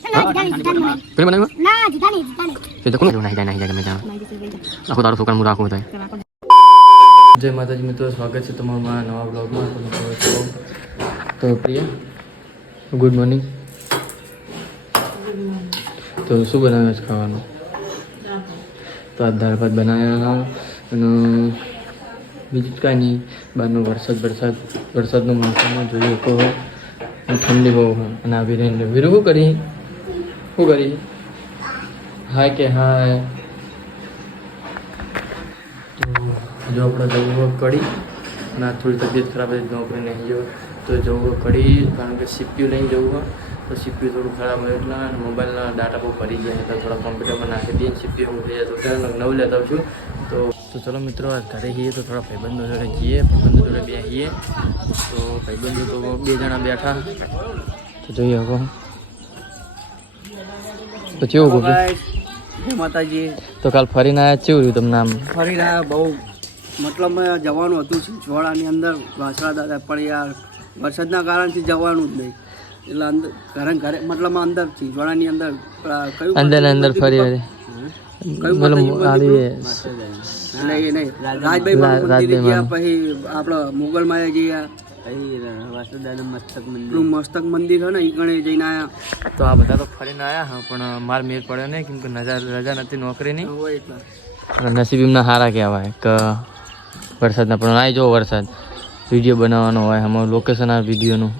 પેલી બનાવ્યું ના તો આખો તારો છોકરા રાખું થાય જય માતાજી મિત્રો સ્વાગત છે તમારું મારા નવા બ્લોગમાં તો પ્રિયા ગુડ મોર્નિંગ. તો શું બનાવ્યું છે ખાવાનું? તો આ દાળ ભાત બનાવ્યા અને બીજું કાંઈ નહીં. બહારનો વરસાદ વરસાદ, વરસાદનો મોસમમાં જોઈએ કહો ઠંડી બહુ અને આવી રહીને વિરવું કરી શું કરી હાય કે હાય. તો જો આપણે જવું કડી અને થોડી તબિયત ખરાબ હતી નોકરી નહીં જો તો જવું કડી કારણ કે સીપીયુ લઈને જવું તો સીપીયુ થોડું ખરાબ હોય એટલે મોબાઈલના ડાટા બહુ ભરી ગયા હતા થોડા કોમ્પ્યુટરમાં નાખી દઈએ સીપીયુ હું થઈ જાય. તો ત્યારે નવું લેતા છું તો તો ચલો મિત્રો, આ ઘરે જઈએ તો થોડા ભાઈબંધો જોડે જઈએ, ભાઈબંધો જોડે બેસીએ તો ભાઈબંધો તો બે જણા બેઠા. તો જોઈએ હવે. તો કેવું ગોપી માતાજી. તો કાલ ફરીને આવ્યા કેવું રહ્યું તમને આમ? ફરીને આવ્યા બહુ મતલબ જવાનું હતું છોડાની અંદર વાસણા દાદા પણ યાર વરસાદના કારણથી જવાનું જ નહીં. એટલે અંદર ઘરે ઘરે મતલબ અંદર છોડાની અંદર કયું અંદર ને અંદર ફરી નહીં. રાજભાઈ ગયા પછી આપણે મુગલ માયા ગયા. મસ્તક મંદિર છે ને એ ગણે જઈને આયા. તો આ બધા તો ફરીને આવ્યા હા પણ માર મેર પડ્યો નહીં કેમ કે નજા રજા નથી નોકરીની. હોય એટલે. નસીબ એમના સારા કહેવાય. કે વરસાદના પણ આવી જો વરસાદ. વીડિયો બનાવવાનો હોય અમારું લોકેશન આ વિડીયોનું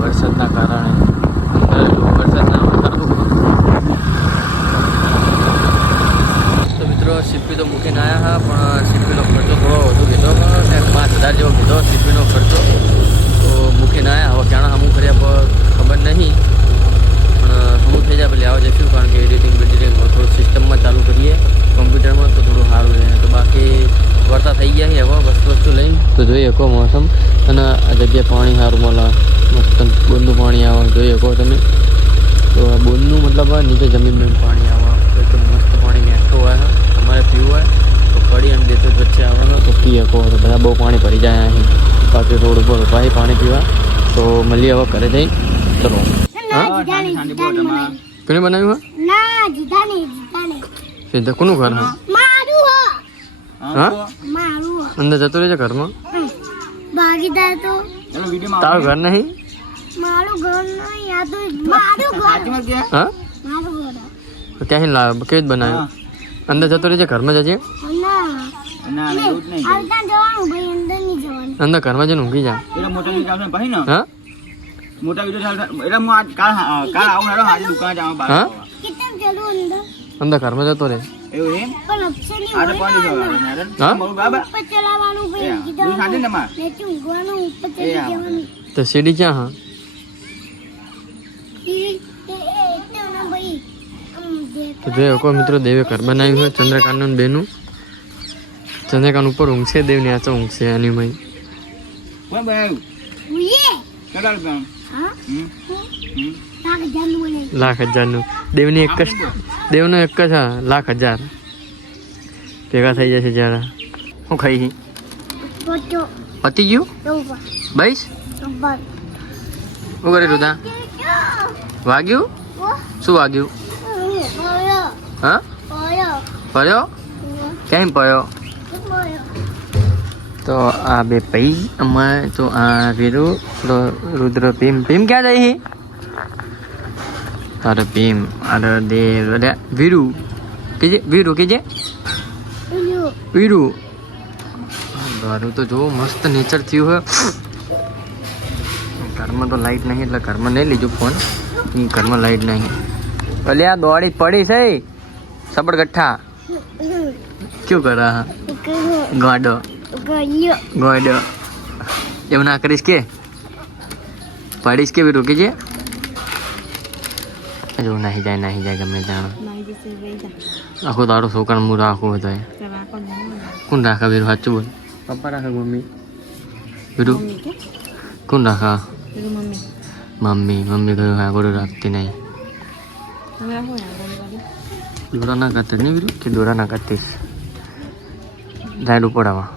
વરસાદના કારણે વરસાદ ના તો મિત્રો સીપી તો મૂકીને આવ્યા હા, પણ સીપીનો ખર્ચો થોડો વધુ કીધો ને પાંચ હજાર જેવો કીધો સીપીનો ખર્ચો. તો મૂકીને આવ્યા હવે ક્યાં અમુક કર્યા ખબર નહીં. પણ અમુક થઈ જાય આવવા જઈશું, કારણ કે એડિટિંગ, બેડિટિંગ થોડું સિસ્ટમમાં ચાલુ કરીએ. કોમ્પ્યુટરમાં તો થોડું સારું રહે, તો બાકી વર્તા થઈ ગયા છે હવે, વસ્તુ વસ્તુ લઈને. તો જોઈએ કહો મોસમ. અને આ જગ્યાએ પાણી સારું મળે. મસ્ત બોંદનું પાણી આવે જોઈએ કહો તમે. તો આ બોંદનું મતલબ નીચે જમીનમાં પાણી આવે તો એકદમ મસ્ત પાણી મેઠું હોય તમારે પીવું હોય તો કડી અને દેતો વચ્ચે આવવાનો તો બધા બહુ પાણી ભરી જાય અહીં. બાકી રોડ ઉપર ઊભા પાણી પીવા. તો મળીએ હવે ઘરે જઈ. ચલો. ના જીતાની જીતાની બનાવી. કોને બનાવ્યું સીધા કોનું ઘર હા? હા. અંદર જતો રહેશે ઘરમાં. તારું ઘર નહીં? મારું ઘર નહીં આ તો મારું ઘર. હા? મારું ઘર. તો ક્યાંથી લાવ કેવી રીતે બનાવ્યું? અંદર જતો રહેજે ઘરમાં જજે. ના આવતા જવાનું ભાઈ અંદર નહીં જવાનું. અંદર ઘરમાં જઈને ઊંઘી જા. મોટા વીડિયો ચાલશે પછી ને? હા? મોટા વીડિયો ચાલશે એટલે હું આજ કાલ કાલ આવું હેડો હાજી દુકાને જાઉં બહાર હા? કેટલા ચાલુ અંદર? અંદર ઘરમાં જતો રહે. એવું એમ? પણ અક્ષરની આ તો હોય પાણી જવાનું યાર હા? મારું બાબા. ઉપર ચલાવવાનું ભાઈ આ, સાંજે ને માં નીચે ઊંઘવાનું ઉપર ચડી જવાનું. તો સીડી ક્યાં હા? એટલે જે- તો જોયો કોઈ મિત્રો દેવે ઘર બનાવ્યું હોય ચંદ્રકાંતનું ને ઉપર ઊંઘશે દેવ નીચે ઊંઘશે એની મય. કોણ હા? લાખ હજારનું દેવની એક જ દેવનો એક જ હા લાખ હજાર. ભેગા થઈ જશે જરા હું ખાઈ પોચો પતી ગયું? બઈશ શું કરી રુદા? વાગ્યું? શું વાગ્યું? હા? પડ્યો ક્યાં પડ્યો તો આ બે પૈ અમારે તો આ વીરુ પેલો રુદ્ર ભીમ ભીમ ક્યાં જાય છે અરે ભીમ અરે દેવ અરે વીરુ કેજે વીરુ કેજે વીરુ ઘરું તો જો મસ્ત નેચર થયું હોય ઘરમાં તો લાઈટ નહીં એટલે ઘરમાં નહીં લીધું ફોન ઈ ઘરમાં લાઈટ નહીં અલે આ દોડી પડી છે સબડ ગઠ્ઠા શું કરે હા ગાડો ગયો. ગોડો. એવું ના કરીશ કે? પાડીશ કે બી રોકી છે જો નાહી જાય નાહી જાય ગમે ત્યાં. આખો તારો છોકરા હું રાખું હતો કોણ રાખા બીરું સાચું બોલ. પપ્પા રાખે મમ્મી? બીરું કોણ રાખા? મમ્મી. મમ્મી. કયું આગળ રાખતી નહીં. દોરા ના કાતે નહીં બીરું કે દોરા ના કાતીશ રાઈડ ઉપાડવા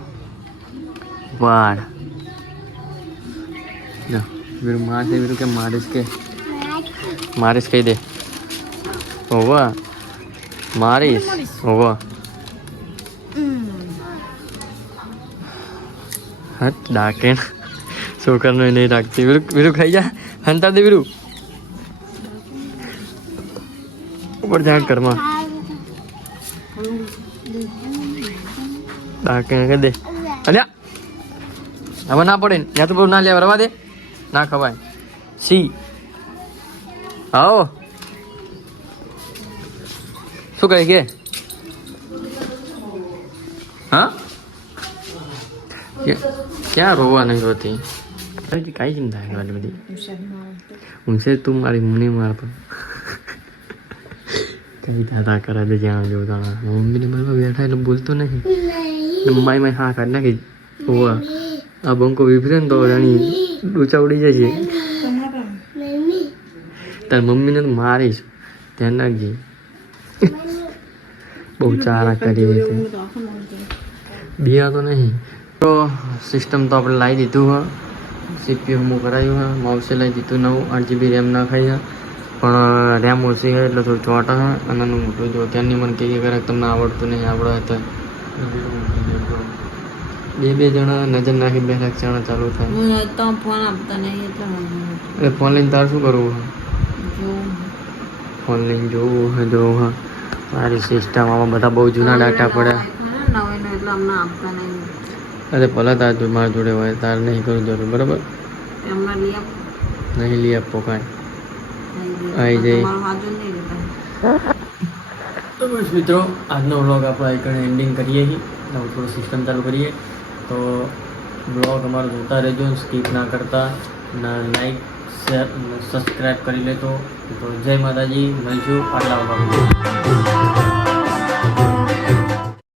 જો વીરું માર કે મારીશ કે. મારીશ કહી દે. હોવા. મારીશ. હોવા. હટ ડાકે છોકરાનો નહીં રાખતી. વીરુ વીરુ ખાઈ જા. હંતા દે, વીરુ. ઉપર જા ઘરમાં. ડાકે દે. અલ્યા. હવે ના પડે ને. તો ના લેવા રવા દે. ના ખવાય. સી. આવો. શું કહે કે? હા? ક્યાં રોવા નહીં અરે કાંઈ ચિંતા વાલી બધી. ઊંચે તું મારી મમ્મી માર પર કઈ દાદા કરા દે જ્યાં જો તાણા. મમ્મીને મારવા બેઠા એટલે બોલતો નહીં. મમ્માઈ માં હા કાઢ નાખી. ઓવા આ બંકો વિભરે ને તો એની ઊંચા ઉડી જશે તાર મમ્મીને તો મારીશ ધ્યાન રાખજે. બહુ ચારા કરી છે. બિયા તો નહીં. તો સિસ્ટમ તો આપણે લાવી દીધું હા. સીપીયુ હું કરાયું હા. માઉસે લઈ દીધું નવું. આઠ જીબી રેમ નાખાઈ હા. પણ રેમ ઓછી હોય એટલે થોડું ચોટા હા. અને મોટું જો ત્યાંની મને કહીએ કરે તમને આવડતું નહીં. આવડે તો બે બે જણા નજર નાખી બે લાખ જણા ચાલુ થાય. તો ફોન આપતા નહીં એટલે એટલે ફોન લઈને તાર શું કરવું? હા ફોન લઈને જોવું હા જોવું હા. મારી સિસ્ટમ આમાં બધા બહુ જૂના ડાટા પડ્યા. એટલે અમને આપતા નહીં. અરે ભલે તાર જો મારા જોડે હોય તાર નહીં કરવું જરૂર બરાબર? નહીં લઈ આપો કાંઈ. આવી જઈ બસ મિત્રો આજનો વ્લોગ આપણે અહીં એન્ડિંગ કરીએ છીએ થોડું સિસ્ટમ ચાલુ કરીએ. તો બ્લોગ અમારો જોતા રહેજો સ્કીપ ના કરતા, ના લાઈક શેર સબસ્ક્રાઈબ કરી લેતો તો જય માતાજી, મળીશું આટલા વ્લોગ